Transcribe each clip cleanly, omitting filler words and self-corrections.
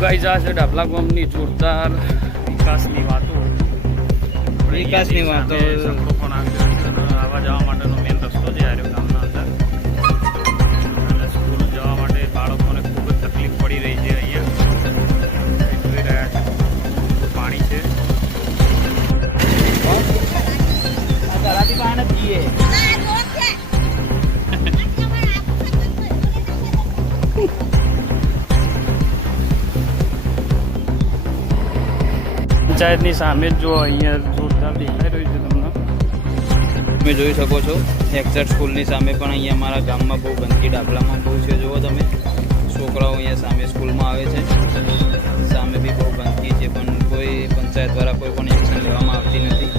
Guys આ છે ડાભલા ગામની જોરદાર વિકાસની વાતો. વિકાસની વાતો. સંતો પણ આવ્યો છે અને આવવા જવા માટેનો મેન રસ્તો છે આ રહ્યો ગામના અંદર. અને સ્કૂલ જવા માટે બાળકોને ખૂબ જ તકલીફ પડી રહી છે. અહીંયા જોઈ રહ્યા છે પાણી છે. ઘરાથી પાણી પીએ. પંચાયતની સામે જ જો અહીંયા જોરદાર દેખાઈ રહ્યું છે તમને. તમે જોઈ શકો છો એક્ઝેક્ટ સ્કૂલની સામે પણ અહીંયા અમારા ગામમાં બહુ ગંદકી ડાભલામાં બહુ છે. જુઓ તમે, છોકરાઓ અહીંયા સામે સ્કૂલમાં આવે છે, સામે બી બહુ ગંદકી છે, પણ કોઈ પંચાયત દ્વારા કોઈ પણ એક્શન લેવામાં આવતી નથી.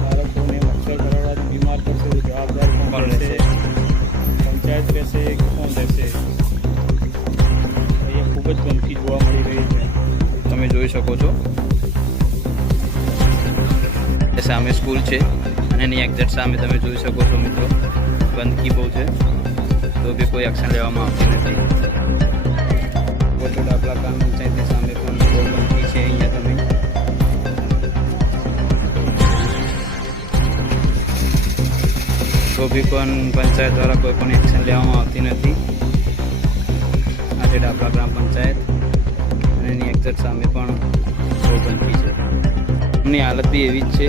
બાળકોને મચ્છર કરડવાથી બીમાર પડશે તો જવાબદાર કોણ રહેશે? પંચાયત રહેશે કે કોણ રહેશે? અહીંયા ખૂબ જ ગંદકી જોવા મળી રહી છે. તમે જોઈ શકો છો એ સામે સ્કૂલ છે અને એની એક્ઝેક્ટ સામે તમે જોઈ શકો છો મિત્રો, ગંદકી બહુ છે તો બી કોઈ એક્શન લેવામાં આવતી નથી. ડાભલા ગ્રામ પંચાયતની સામે પણ બહુ ગંદકી છે. અહીંયા તમે તો બી પણ પંચાયત દ્વારા કોઈ પણ એક્શન લેવામાં આવતી નથી. આજે ડાભલા ગ્રામ પંચાયત અને એની એક્ઝેક્ટ સામે પણ બહુ ગંદકી છે. એમની હાલત બી એવી જ છે.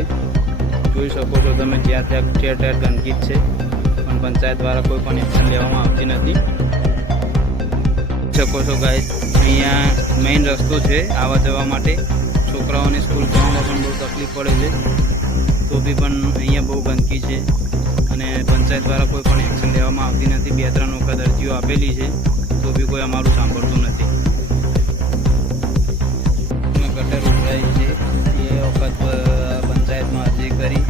જોઈ શકો છો તમે, જ્યાં ત્યાં ઠેર ઠેર ગંદકી જ છે, પણ પંચાયત દ્વારા કોઈ પણ એક્શન લેવામાં આવતી નથી. શકો છો ગાઈસ, અહીંયા મેઇન રસ્તો છે આવવા જવા માટે. છોકરાઓને સ્કૂલ જવામાં પણ બહુ તકલીફ પડે છે તો બી પણ અહીંયા બહુ ગંદકી છે અને પંચાયત દ્વારા કોઈ પણ એક્શન લેવામાં આવતી નથી. 2-3 વખત અરજીઓ આપેલી છે તો બી કોઈ અમારું સાંભળતું નથી. ગટર ઉભરાઈ છે એ વખત પંચાયતમાં અરજી કરી,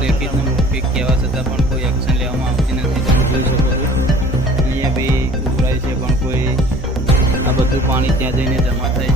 લેખિતમાં મૌખિક કહેવા છતાં પણ કોઈ એક્શન લેવામાં આવતી નથી. તમે જોઈ શકો છો અહીંયા બી ઉભરાય છે પણ કોઈ, આ બધું પાણી ત્યાં જઈને જમા થાય છે.